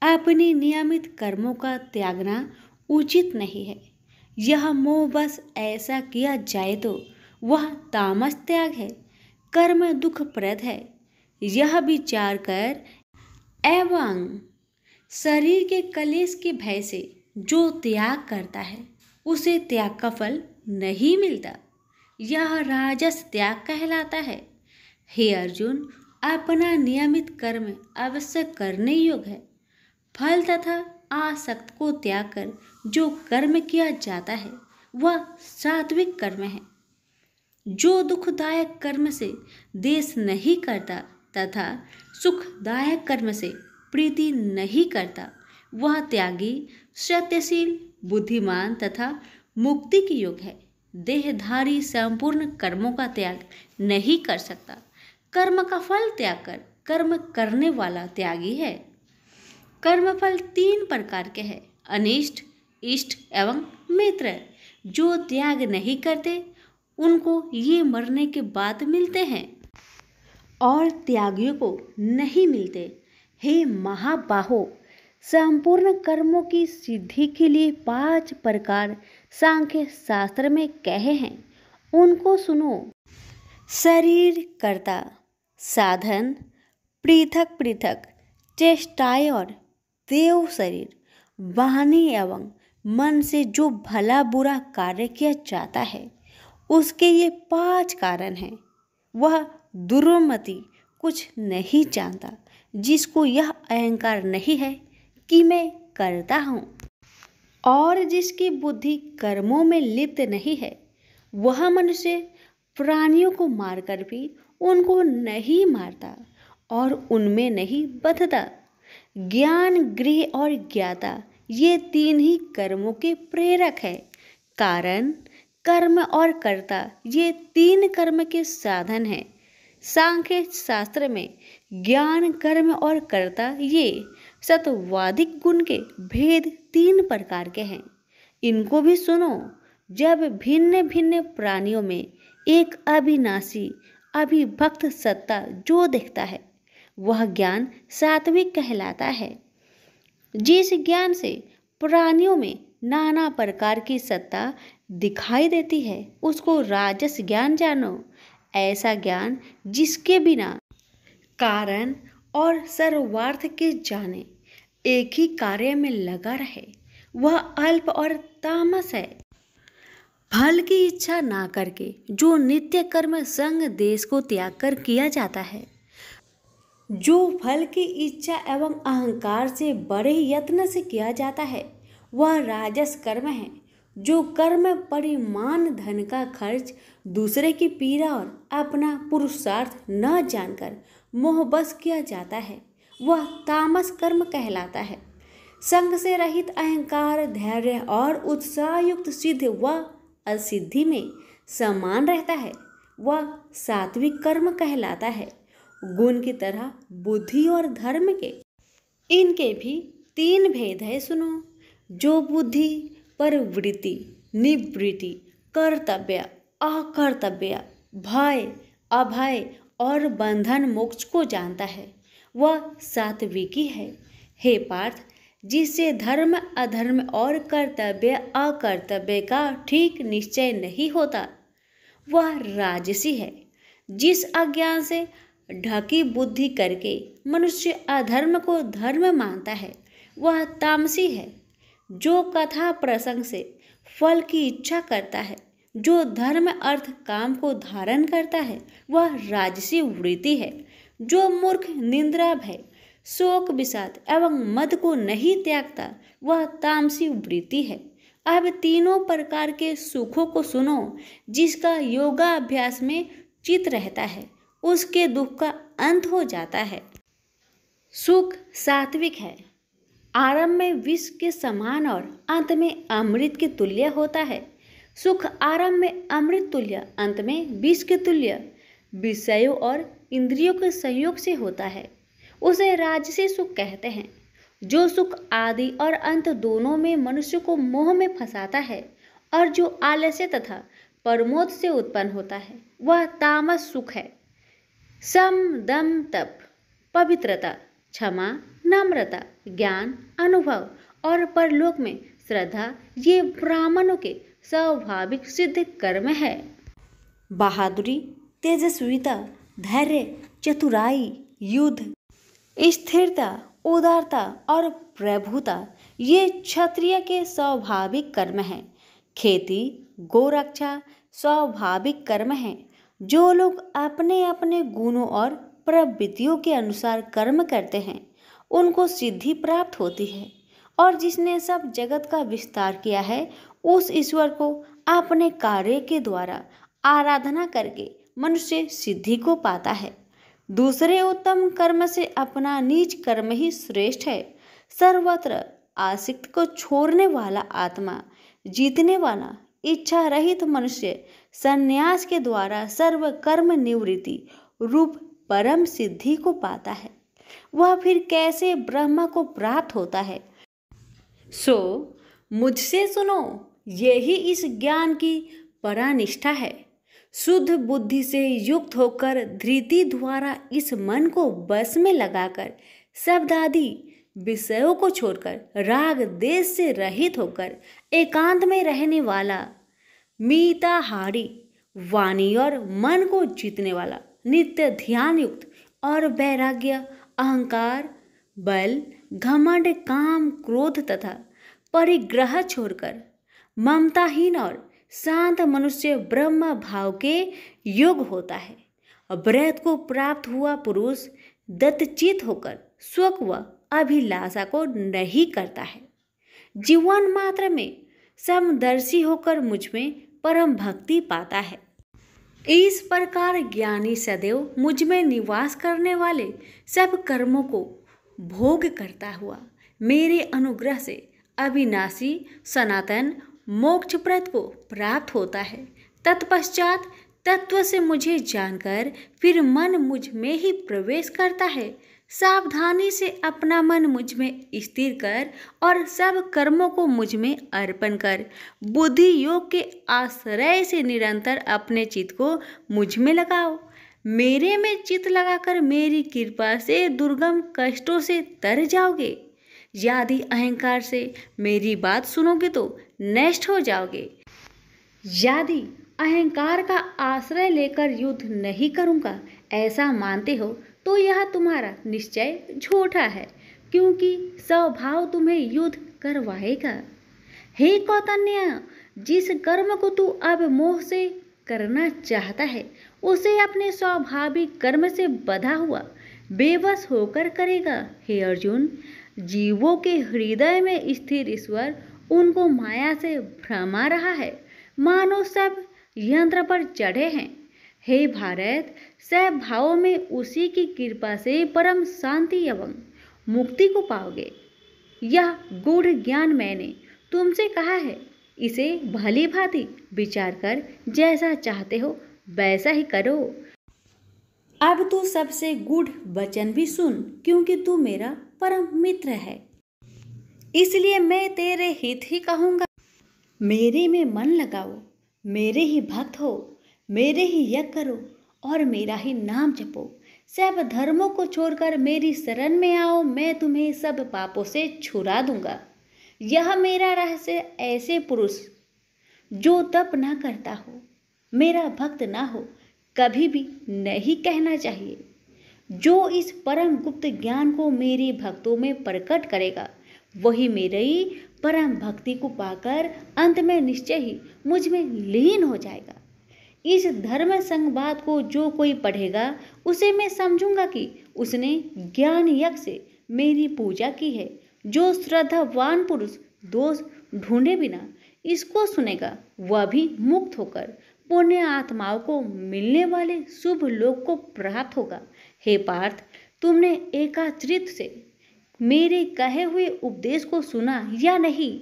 अपनी नियमित कर्मों का त्यागना उचित नहीं है। यह मोहवश ऐसा किया जाए तो वह तामस त्याग है, कर्म दुखप्रद है। यह विचार कर एवं शरीर के कलेश के भय से जो त्याग करता है उसे त्याग का फल नहीं मिलता। यह राजस त्याग कहलाता है। हे अर्जुन, अपना नियमित कर्म अवश्य करने योग्य है। फल तथा आसक्त को त्याग कर जो कर्म किया जाता है वह सात्विक कर्म है। जो दुखदायक कर्म से देश नहीं करता तथा सुखदायक कर्म से प्रीति नहीं करता वह त्यागी, सत्यशील, बुद्धिमान तथा मुक्ति की योग्य है। देहधारी संपूर्ण कर्मों का त्याग नहीं कर सकता। कर्म का फल त्याग कर कर्म करने वाला त्यागी है। कर्मफल 3 प्रकार के हैं, अनिष्ट, इष्ट एवं मित्र। जो त्याग नहीं करते उनको ये मरने के बाद मिलते हैं और त्यागियों को नहीं मिलते। हे महाबाहो, संपूर्ण कर्मों की सिद्धि के लिए 5 प्रकार सांख्य शास्त्र में कहे हैं, उनको सुनो। शरीर कर्ता, साधन, पृथक पृथक चेष्टाएं और देव शरीर, वाणी एवं मन से जो भला बुरा कार्य किया जाता है उसके ये 5 कारण हैं। वह दुर्मति कुछ नहीं जानता जिसको यह अहंकार नहीं है कि मैं करता हूँ, और जिसकी बुद्धि कर्मों में लिप्त नहीं है। वह मनुष्य प्राणियों को मारकर भी उनको नहीं मारता और उनमें नहीं बंधता। ज्ञान, गृह और ज्ञाता ये 3 ही कर्मों के प्रेरक है। कारण, कर्म और कर्ता ये 3 कर्म के साधन हैं। सांख्य शास्त्र में ज्ञान, कर्म और कर्ता ये सत्वादिक गुण के भेद 3 प्रकार के हैं। इनको भी सुनो। जब भिन्न भिन्न प्राणियों में एक अविनाशी अभिभक्त सत्ता जो दिखता है वह ज्ञान सात्विक कहलाता है। जिस ज्ञान से प्राणियों में नाना प्रकार की सत्ता दिखाई देती है उसको राजस ज्ञान जानो। ऐसा ज्ञान जिसके बिना कारण और सर्वार्थ के जाने एक ही कार्य में लगा रहे वह अल्प और तामस है। फल की इच्छा ना करके जो नित्य कर्म संग देश को त्याग कर किया जाता है, जो फल की इच्छा एवं अहंकार से बड़े यत्न से किया जाता है वह राजस कर्म है। जो कर्म परिमाण धन का खर्च दूसरे की पीड़ा और अपना पुरुषार्थ न जानकर मोहबस किया जाता है वह तामस कर्म कहलाता है। संग से रहित अहंकार, धैर्य और उत्साह युक्त सिद्ध व असिद्धि में समान रहता है वह सात्विक कर्म कहलाता है। गुण की तरह बुद्धि और धर्म के इनके भी 3 भेद है, सुनो। जो बुद्धि पर वृत्ति, निवृत्ति, कर्तव्य, अकर्तव्य, भय, अभय और बंधन मोक्ष को जानता है वह सात्विकी है। हे पार्थ, जिससे धर्म अधर्म और कर्तव्य अकर्तव्य का ठीक निश्चय नहीं होता वह राजसी है। जिस अज्ञान से ढकी बुद्धि करके मनुष्य अधर्म को धर्म मानता है वह तामसी है। जो कथा प्रसंग से फल की इच्छा करता है, जो धर्म अर्थ काम को धारण करता है वह राजसी वृत्ति है। जो मूर्ख निंद्रा भय शोक विषाद एवं मद को नहीं त्यागता वह तामसी वृत्ति है। अब तीनों प्रकार के सुखों को सुनो। जिसका योगाभ्यास में चित रहता है उसके दुख का अंत हो जाता है। सुख सात्विक है, आरंभ में विष के समान और अंत में अमृत के तुल्य होता है। सुख आरंभ में अमृत तुल्य, अंत में विष के तुल्य विषयों और इंद्रियों के संयोग से होता है। उसे राजसी सुख कहते हैं। जो सुख आदि और अंत दोनों में मनुष्य को मोह में फंसाता है और जो आलस्य तथा प्रमोद से उत्पन्न होता है वह तामस सुख है। सम दम तप पवित्रता क्षमा नम्रता ज्ञान अनुभव और परलोक में श्रद्धा ये ब्राह्मणों के स्वाभाविक सिद्ध कर्म है। बहादुरी तेजस्विता धैर्य चतुराई युद्ध स्थिरता उदारता और प्रभुता ये क्षत्रिय के स्वाभाविक कर्म हैं। खेती गोरक्षा स्वाभाविक कर्म हैं। जो लोग अपने अपने गुणों और प्रवृत्तियों के अनुसार कर्म करते हैं उनको सिद्धि प्राप्त होती है। और जिसने सब जगत का विस्तार किया है उस ईश्वर को अपने कार्य के द्वारा आराधना करके मनुष्य सिद्धि को पाता है। दूसरे उत्तम कर्म से अपना नीच कर्म ही श्रेष्ठ है। सर्वत्र आसक्त को छोड़ने वाला आत्मा जीतने वाला इच्छा रहित मनुष्य संन्यास के द्वारा सर्व कर्म निवृत्ति रूप परम सिद्धि को पाता है। वह फिर कैसे ब्रह्म को प्राप्त होता है। सो मुझसे सुनो, यही इस ज्ञान की परानिष्ठा है। शुद्ध बुद्धि से युक्त होकर धृति द्वारा इस मन को बस में लगाकर शब्द आदि विषयों को छोड़कर राग देश से रहित होकर एकांत में रहने वाला मीताहारी वाणी और मन को जीतने वाला नित्य ध्यान युक्त और वैराग्य अहंकार बल घमंड काम क्रोध तथा परिग्रह छोड़कर ममताहीन और शांत मनुष्य ब्रह्म भाव के योग होता है। ब्रह्म को प्राप्त हुआ पुरुष दत्तचित होकर शोक व अभिलाषा को नहीं करता है। जीवन मात्र में समदर्शी होकर मुझ में परम भक्ति पाता है। इस प्रकार ज्ञानी सदैव मुझ में निवास करने वाले सब कर्मों को भोग करता हुआ मेरे अनुग्रह से अविनाशी सनातन मोक्षप्रद को प्राप्त होता है। तत्पश्चात तत्व से मुझे जानकर फिर मन मुझ में ही प्रवेश करता है। सावधानी से अपना मन मुझ में स्थिर कर और सब कर्मों को मुझ में अर्पण कर बुद्धि योग के आश्रय से निरंतर अपने चित्त को मुझ में लगाओ। मेरे में चित्त लगाकर मेरी कृपा से दुर्गम कष्टों से तर जाओगे। यदि अहंकार से मेरी बात सुनोगे तो नष्ट हो जाओगे। यदि अहंकार का आश्रय लेकर युद्ध नहीं करूँगा ऐसा मानते हो तो यह तुम्हारा निश्चय झूठा है, क्योंकि स्वभाव तुम्हें युद्ध करवाएगा। हे कौतन्य, जिस कर्म को तू अब मोह से करना चाहता है उसे अपने स्वाभाविक कर्म से बंधा हुआ बेबस होकर करेगा। हे अर्जुन, जीवों के हृदय में स्थिर ईश्वर उनको माया से भ्रमा रहा है, मानो सब यंत्र पर चढ़े हैं। हे भारत, सब भावों में उसी की कृपा से परम शांति एवं मुक्ति को पाओगे। यह गूढ़ ज्ञान मैंने तुमसे कहा है, इसे भली भांति विचार कर जैसा चाहते हो वैसा ही करो। अब तू सबसे गूढ़ वचन भी सुन, क्योंकि तू मेरा परम मित्र है, इसलिए मैं तेरे हित ही कहूँगा। मेरे में मन लगाओ, मेरे ही भक्त हो, मेरे ही यज्ञ करो और मेरा ही नाम जपो। सब धर्मों को छोड़कर मेरी शरण में आओ, मैं तुम्हें सब पापों से छुड़ा दूंगा। यह मेरा रहस्य ऐसे पुरुष जो तप न करता हो, मेरा भक्त ना हो, कभी भी नहीं कहना चाहिए। जो इस परम गुप्त ज्ञान को मेरे भक्तों में प्रकट करेगा वही मेरी परम भक्ति को पाकर अंत में निश्चय ही मुझ में लीन हो जाएगा। इस धर्म संवाद को जो कोई पढ़ेगा उसे मैं समझूंगा कि उसने ज्ञान यज्ञ से मेरी पूजा की है। जो श्रद्धावान पुरुष दोष ढूंढे बिना इसको सुनेगा वह भी मुक्त होकर पुण्य आत्माओं को मिलने वाले शुभ लोक को प्राप्त होगा। हे पार्थ, तुमने एकाचित्त से मेरे कहे हुए उपदेश को सुना या नहीं?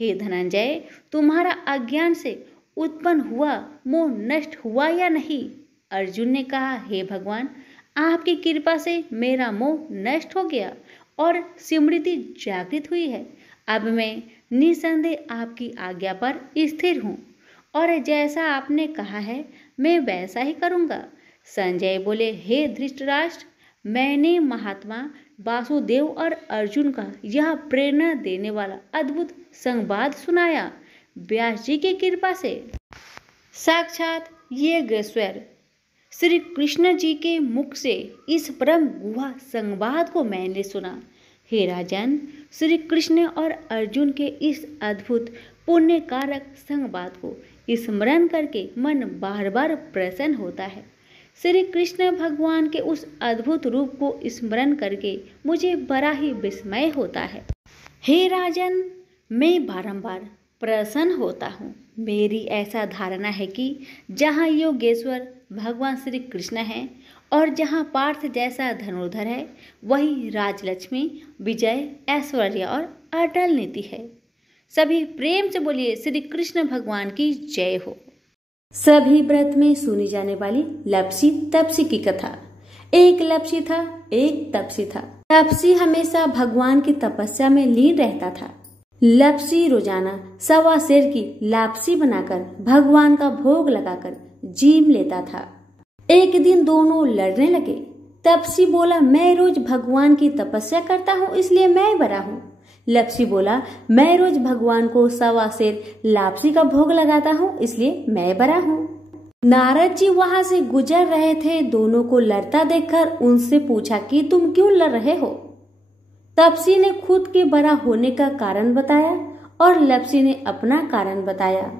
हे धनंजय, तुम्हारा अज्ञान से उत्पन्न हुआ मोह नष्ट हुआ या नहीं? अर्जुन ने कहा, हे भगवान, आपकी कृपा से मेरा मोह नष्ट हो गया और स्मृति जागृत हुई है। अब मैं निसंदेह आपकी आज्ञा पर स्थिर हूँ और जैसा आपने कहा है मैं वैसा ही करूँगा। संजय बोले, हे धृतराष्ट्र, मैंने महात्मा वासुदेव और अर्जुन का यह प्रेरणा देने वाला अद्भुत संवाद सुनाया व्यास जी की कृपा से। साक्षात योगेश्वर श्री कृष्ण जी के मुख से इस परम गुहा संवाद को मैंने सुना। हे राजन, श्री कृष्ण और अर्जुन के इस अद्भुत पुण्य कारक संवाद को स्मरण करके मन बार बार प्रसन्न होता है। श्री कृष्ण भगवान के उस अद्भुत रूप को स्मरण करके मुझे बड़ा ही विस्मय होता है। हे राजन, मैं बारंबार प्रसन्न होता हूँ। मेरी ऐसा धारणा है कि जहाँ योगेश्वर भगवान श्री कृष्ण हैं और जहाँ पार्थ जैसा धनुर्धर है वही राजलक्ष्मी, विजय, ऐश्वर्य और अटल नीति है। सभी प्रेम से बोलिए श्री कृष्ण भगवान की जय हो। सभी व्रत में सुनी जाने वाली लपसी तपसी की कथा। एक लपसी था, एक तपसी था। तपसी हमेशा भगवान की तपस्या में लीन रहता था। लपसी रोजाना 1.25 सेर की लापसी बनाकर भगवान का भोग लगाकर जीव लेता था। एक दिन दोनों लड़ने लगे। तपसी बोला, मैं रोज भगवान की तपस्या करता हूँ इसलिए मैं बड़ा हूँ। लपसी बोला, मैं रोज भगवान को 1.25 सेर लापसी का भोग लगाता हूँ इसलिए मैं बड़ा हूँ। नारद जी वहां से गुजर रहे थे। दोनों को लड़ता देखकर उनसे पूछा कि तुम क्यों लड़ रहे हो? तपसी ने खुद के बड़ा होने का कारण बताया और लपसी ने अपना कारण बताया।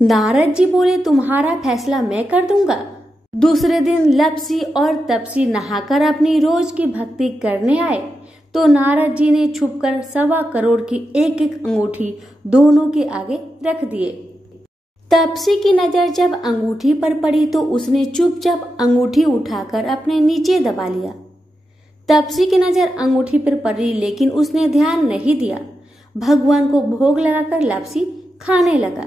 नारद जी बोले, तुम्हारा फैसला मैं कर दूंगा। दूसरे दिन लपसी और तपसी नहाकर अपनी रोज की भक्ति करने आए तो नारद जी ने छुपकर 1.25 करोड़ की एक एक अंगूठी दोनों के आगे रख दिए। तपसी की नजर जब अंगूठी पर पड़ी तो उसने चुपचाप अंगूठी उठाकर अपने नीचे दबा लिया। तपसी की नजर अंगूठी पर पड़ी लेकिन उसने ध्यान नहीं दिया। भगवान को भोग लगाकर लापसी खाने लगा।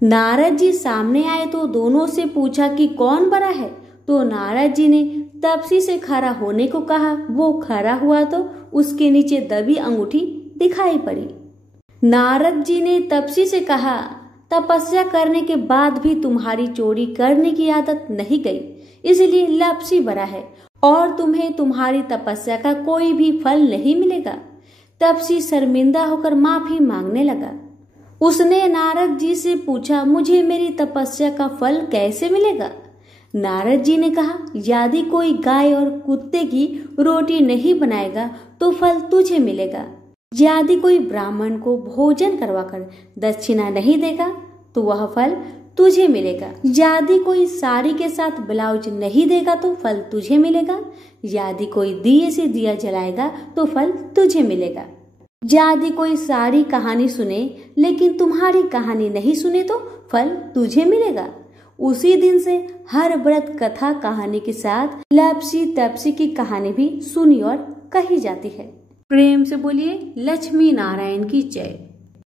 नारद जी सामने आए तो दोनों से पूछा कि कौन बड़ा है, तो नारद जी ने तपसी से खड़ा होने को कहा। वो खड़ा हुआ तो उसके नीचे दबी अंगूठी दिखाई पड़ी। नारद जी ने तपसी से कहा, तपस्या करने के बाद भी तुम्हारी चोरी करने की आदत नहीं गई, इसलिए लपसी बड़ा है और तुम्हें तुम्हारी तपस्या का कोई भी फल नहीं मिलेगा। तपसी शर्मिंदा होकर माफी मांगने लगा। उसने नारद जी से पूछा, मुझे मेरी तपस्या का फल कैसे मिलेगा? नारद जी ने कहा, यदि कोई गाय और कुत्ते की रोटी नहीं बनाएगा तो फल तुझे मिलेगा। यदि कोई ब्राह्मण को भोजन करवाकर दक्षिणा नहीं देगा तो वह फल तुझे मिलेगा। यदि कोई साड़ी के साथ ब्लाउज नहीं देगा तो फल तुझे मिलेगा। यदि कोई दिए से दिया जलाएगा तो फल तुझे मिलेगा। यदि कोई सारी कहानी सुने लेकिन तुम्हारी कहानी नहीं सुने तो फल तुझे मिलेगा। उसी दिन से हर व्रत कथा कहानी के साथ लपसी तपसी की कहानी भी सुनी और कही जाती है। प्रेम से बोलिए लक्ष्मी नारायण की जय।